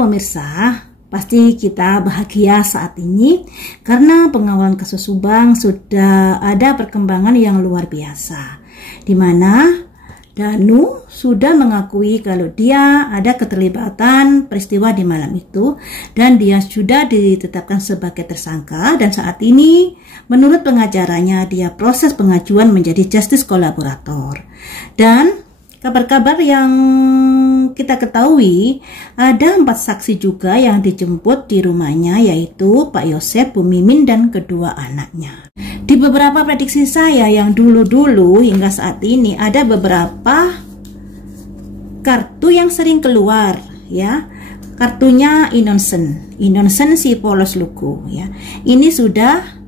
pemirsa, pasti kita bahagia saat ini karena pengawalan kasus Subang sudah ada perkembangan yang luar biasa, di mana Danu sudah mengakui kalau dia ada keterlibatan peristiwa di malam itu dan dia sudah ditetapkan sebagai tersangka, dan saat ini menurut pengacaranya dia proses pengajuan menjadi justice kolaborator. Dan kabar-kabar yang kita ketahui ada 4 saksi juga yang dijemput di rumahnya, yaitu Pak Yosep, Bu Mimin, dan kedua anaknya. Di beberapa prediksi saya yang dulu-dulu hingga saat ini ada beberapa kartu yang sering keluar ya. Kartunya Innocent si polos lugu ya. Ini sudah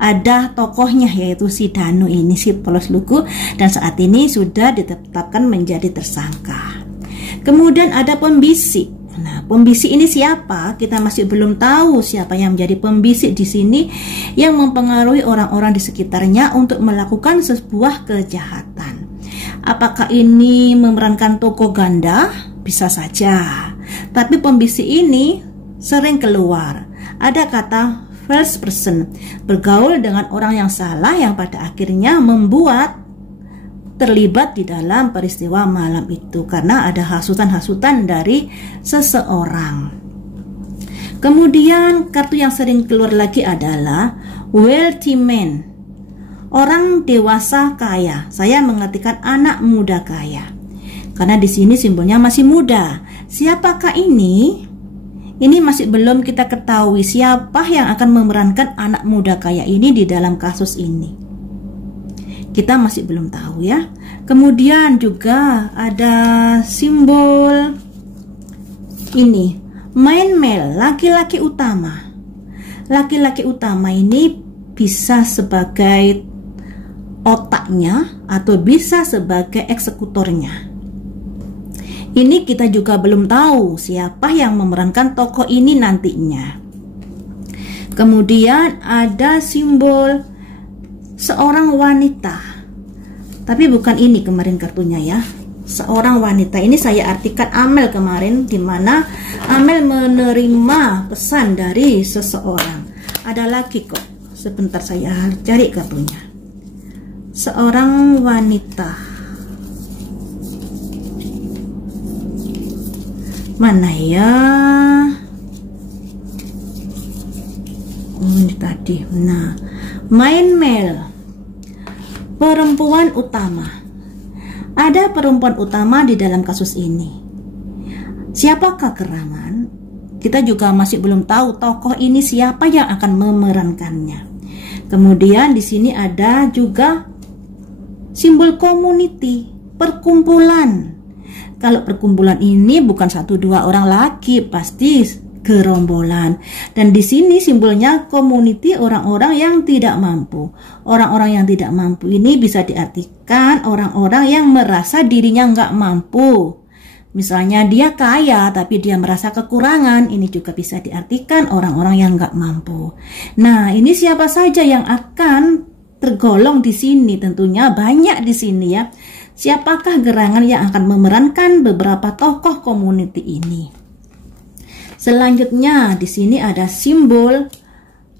ada tokohnya, yaitu si Danu ini, si polos lugu, dan saat ini sudah ditetapkan menjadi tersangka. Kemudian ada pembisik. Nah, pembisik ini siapa? Kita masih belum tahu siapa yang menjadi pembisik di sini yang mempengaruhi orang-orang di sekitarnya untuk melakukan sebuah kejahatan. Apakah ini memerankan tokoh ganda? Bisa saja. Tapi pembisik ini sering keluar. Ada kata first person, bergaul dengan orang yang salah yang pada akhirnya membuat terlibat di dalam peristiwa malam itu karena ada hasutan-hasutan dari seseorang. Kemudian kartu yang sering keluar lagi adalah wealthy man, orang dewasa kaya. Saya mengartikan anak muda kaya karena di sini simbolnya masih muda. Siapakah ini? Ini masih belum kita ketahui siapa yang akan memerankan anak muda kaya ini di dalam kasus ini. Kita masih belum tahu ya. Kemudian juga ada simbol ini, main male, laki-laki utama. Laki-laki utama ini bisa sebagai otaknya atau bisa sebagai eksekutornya. Ini kita juga belum tahu siapa yang memerankan tokoh ini nantinya. Kemudian ada simbol seorang wanita, tapi bukan ini kemarin kartunya ya. Seorang wanita ini saya artikan Amel kemarin, di mana Amel menerima pesan dari seseorang. Ada lagi kok, sebentar saya cari kartunya. Seorang wanita, mana ya? Ini tadi. Nah, main male, perempuan utama. Ada perempuan utama di dalam kasus ini. Siapakah gerangan? Kita juga masih belum tahu tokoh ini siapa yang akan memerankannya. Kemudian di sini ada juga simbol community, perkumpulan. Kalau perkumpulan ini bukan 1-2 orang lagi, pasti gerombolan. Dan di sini simbolnya community, orang-orang yang tidak mampu. Orang-orang yang tidak mampu ini bisa diartikan orang-orang yang merasa dirinya nggak mampu. Misalnya dia kaya tapi dia merasa kekurangan, ini juga bisa diartikan orang-orang yang nggak mampu. Nah, ini siapa saja yang akan tergolong di sini? Tentunya banyak di sini ya. Siapakah gerangan yang akan memerankan beberapa tokoh community ini? Selanjutnya di sini ada simbol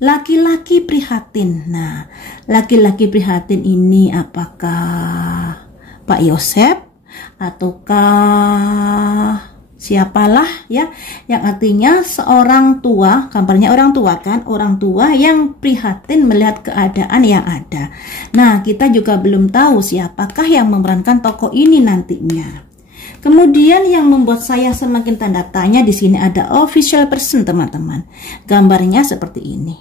laki-laki prihatin. Nah, laki-laki prihatin ini apakah Pak Yosep ataukah siapalah ya, yang artinya seorang tua, gambarnya orang tua kan, orang tua yang prihatin melihat keadaan yang ada. Nah, kita juga belum tahu siapakah yang memerankan tokoh ini nantinya. Kemudian yang membuat saya semakin tanda tanya di sini ada official person, teman-teman. Gambarnya seperti ini.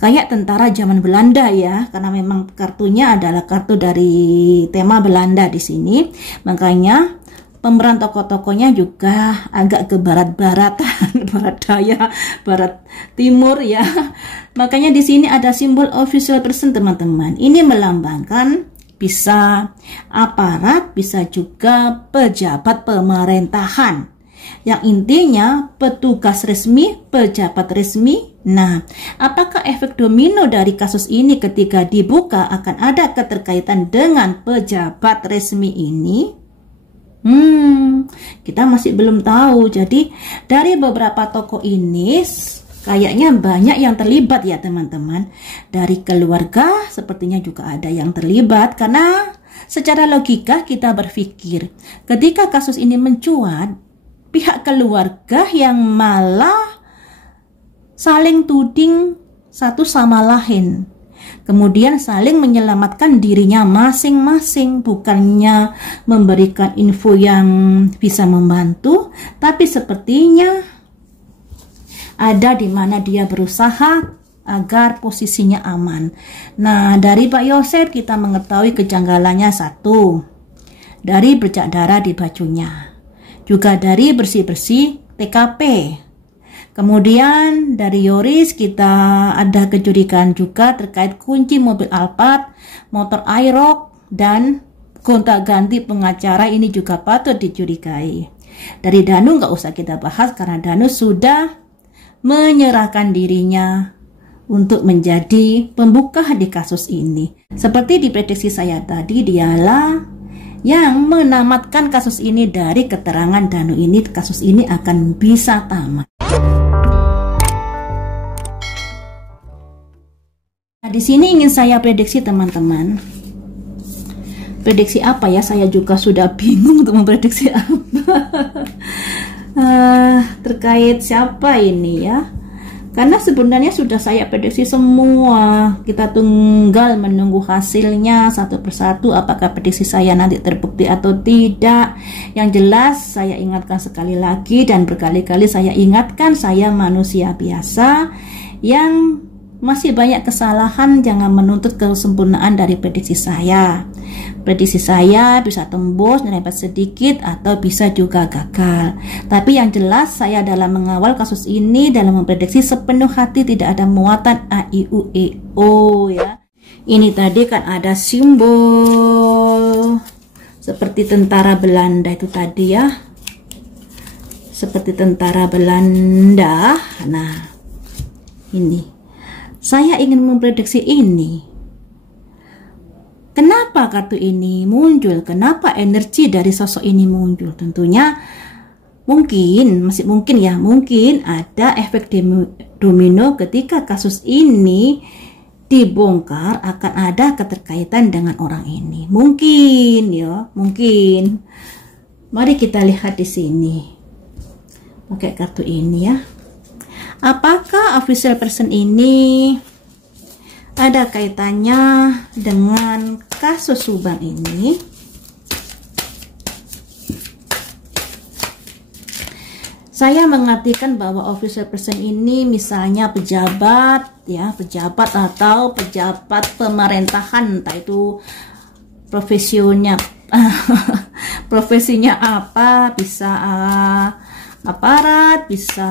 Kayak tentara zaman Belanda ya, karena memang kartunya adalah kartu dari tema Belanda di sini. Makanya pemeran tokoh-tokohnya juga agak ke barat-baratan, barat daya, barat timur ya. Makanya di sini ada simbol official person, teman-teman. Ini melambangkan bisa aparat, bisa juga pejabat pemerintahan. Yang intinya petugas resmi, pejabat resmi. Nah, apakah efek domino dari kasus ini ketika dibuka akan ada keterkaitan dengan pejabat resmi ini? Kita masih belum tahu. Jadi dari beberapa tokoh ini kayaknya banyak yang terlibat ya teman-teman. Dari keluarga sepertinya juga ada yang terlibat, karena secara logika kita berpikir ketika kasus ini mencuat, pihak keluarga yang malah saling tuding satu sama lain, kemudian saling menyelamatkan dirinya masing-masing, bukannya memberikan info yang bisa membantu, tapi sepertinya ada di mana dia berusaha agar posisinya aman. Nah, dari Pak Yosef kita mengetahui kejanggalannya satu, dari bercak darah di bajunya, juga dari bersih-bersih TKP. Kemudian dari Yoris kita ada kecurigaan juga terkait kunci mobil Alphard, motor Aerox, dan gonta-ganti pengacara ini juga patut dicurigai. Dari Danu nggak usah kita bahas karena Danu sudah menyerahkan dirinya untuk menjadi pembuka di kasus ini. Seperti diprediksi saya tadi, dialah yang menamatkan kasus ini. Dari keterangan Danu ini, kasus ini akan bisa tamat. Nah, di sini ingin saya prediksi teman-teman. Prediksi apa ya? Saya juga sudah bingung untuk memprediksi apa. Terkait siapa ini ya, karena sebenarnya sudah saya prediksi semua. Kita tinggal menunggu hasilnya satu persatu, apakah prediksi saya nanti terbukti atau tidak. Yang jelas saya ingatkan sekali lagi dan berkali-kali saya ingatkan, saya manusia biasa yang masih banyak kesalahan. Jangan menuntut kesempurnaan dari prediksi saya. Prediksi saya bisa tembus, nyerempet sedikit, atau bisa juga gagal. Tapi yang jelas saya dalam mengawal kasus ini, dalam memprediksi sepenuh hati, tidak ada muatan A, I, U, E, O ya. Ini tadi kan ada simbol seperti tentara Belanda itu tadi ya. Seperti tentara Belanda. Nah, ini. Saya ingin memprediksi ini. Kenapa kartu ini muncul? Kenapa energi dari sosok ini muncul? Tentunya masih mungkin ya, mungkin ada efek domino ketika kasus ini dibongkar, akan ada keterkaitan dengan orang ini. Mungkin ya, mungkin. Mari kita lihat di sini. Pakai kartu ini ya. Apakah official person ini ada kaitannya dengan kasus Subang ini? Saya mengartikan bahwa official person ini misalnya pejabat ya, pejabat atau pejabat pemerintahan, entah itu profesinya profesinya apa, bisa aparat, bisa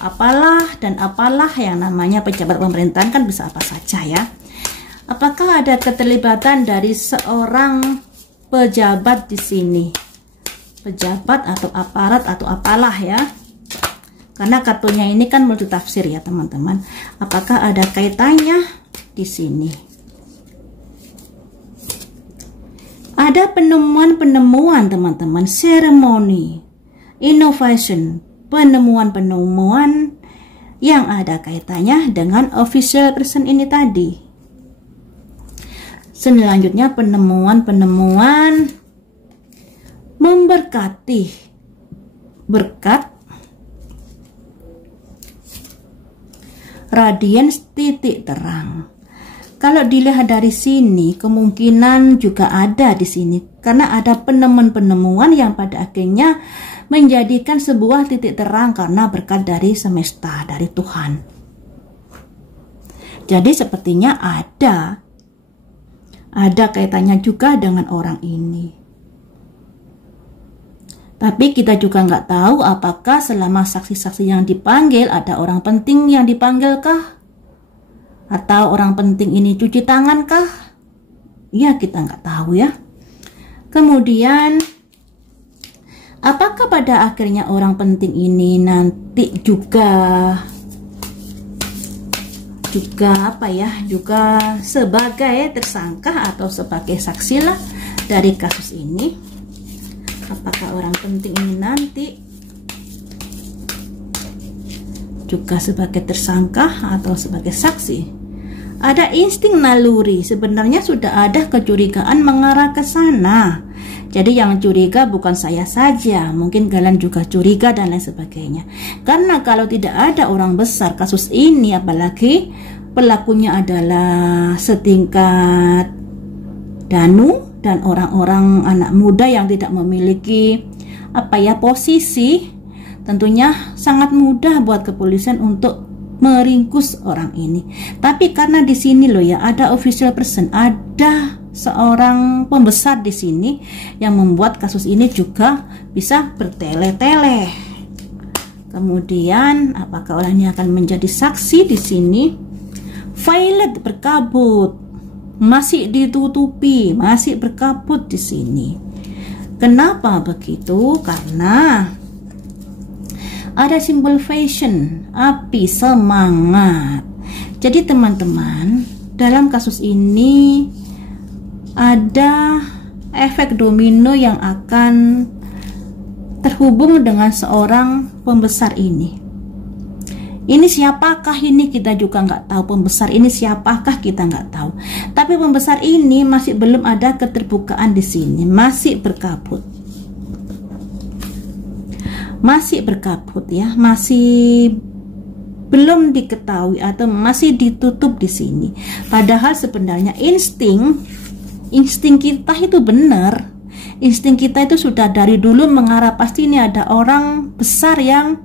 apalah dan apalah yang namanya pejabat pemerintahan, kan bisa apa saja ya. Apakah ada keterlibatan dari seorang pejabat di sini? Pejabat atau aparat atau apalah ya. Karena kartunya ini kan multitafsir ya teman-teman. Apakah ada kaitannya di sini? Ada penemuan-penemuan teman-teman, seremoni, innovation, penemuan-penemuan yang ada kaitannya dengan official person ini tadi. Selanjutnya penemuan-penemuan memberkati, berkat, radiance, titik terang. Kalau dilihat dari sini, kemungkinan juga ada di sini karena ada penemuan-penemuan yang pada akhirnya menjadikan sebuah titik terang karena berkat dari semesta, dari Tuhan. Jadi sepertinya ada kaitannya juga dengan orang ini. Tapi kita juga nggak tahu apakah selama saksi-saksi yang dipanggil ada orang penting yang dipanggil kah? Atau orang penting ini cuci tangan kah? Ya, kita nggak tahu ya. Kemudian apakah pada akhirnya orang penting ini nanti juga sebagai tersangka atau sebagai saksi lah dari kasus ini? apakah orang penting ini nanti juga sebagai tersangka atau sebagai saksi. Ada insting naluri, sebenarnya sudah ada kecurigaan mengarah ke sana. Jadi yang curiga bukan saya saja, mungkin kalian juga curiga dan lain sebagainya. Karena kalau tidak ada orang besar kasus ini, apalagi pelakunya adalah setingkat Danu dan orang-orang anak muda yang tidak memiliki posisi, tentunya sangat mudah buat kepolisian untuk meringkus orang ini. Tapi karena di sini loh ya, ada official person, ada seorang pembesar di sini yang membuat kasus ini juga bisa bertele-tele. Kemudian apakah orangnya akan menjadi saksi di sini? Violet berkabut, masih ditutupi, masih berkabut di sini. Kenapa begitu? Karena ada simbol fashion, api, semangat. Jadi teman-teman, dalam kasus ini ada efek domino yang akan terhubung dengan seorang pembesar ini. Ini siapakah ini kita juga nggak tahu. Pembesar ini siapakah kita nggak tahu. Tapi pembesar ini masih belum ada keterbukaan di sini, masih berkabut. Masih berkabut ya, masih belum diketahui atau masih ditutup di sini. Padahal sebenarnya insting kita itu benar. Insting kita itu sudah dari dulu mengarah pasti ini ada orang besar yang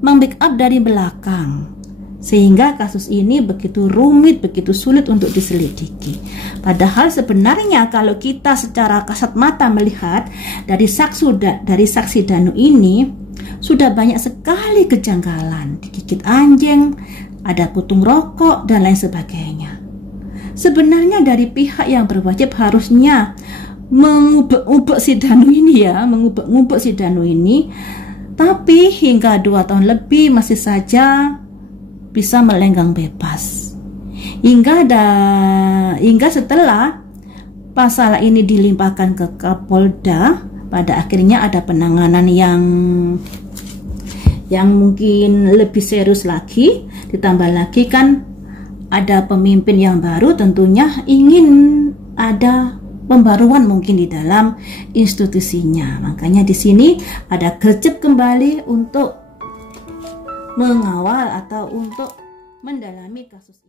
membackup dari belakang. Sehingga kasus ini begitu rumit, begitu sulit untuk diselidiki. Padahal sebenarnya kalau kita secara kasat mata melihat dari saksi Danu ini, sudah banyak sekali kejanggalan, digigit anjing, ada putung rokok dan lain sebagainya. Sebenarnya dari pihak yang berwajib harusnya mengubek-ubek si Danu ini ya, mengubek-ubek si Danu ini, tapi hingga 2 tahun lebih masih saja bisa melenggang bebas. Hingga setelah pasal ini dilimpahkan ke Kapolda, pada akhirnya ada penanganan yang mungkin lebih serius lagi. Ditambah lagi kan ada pemimpin yang baru, tentunya ingin ada pembaruan mungkin di dalam institusinya. Makanya di sini ada gercep kembali untuk mengawal atau untuk mendalami kasus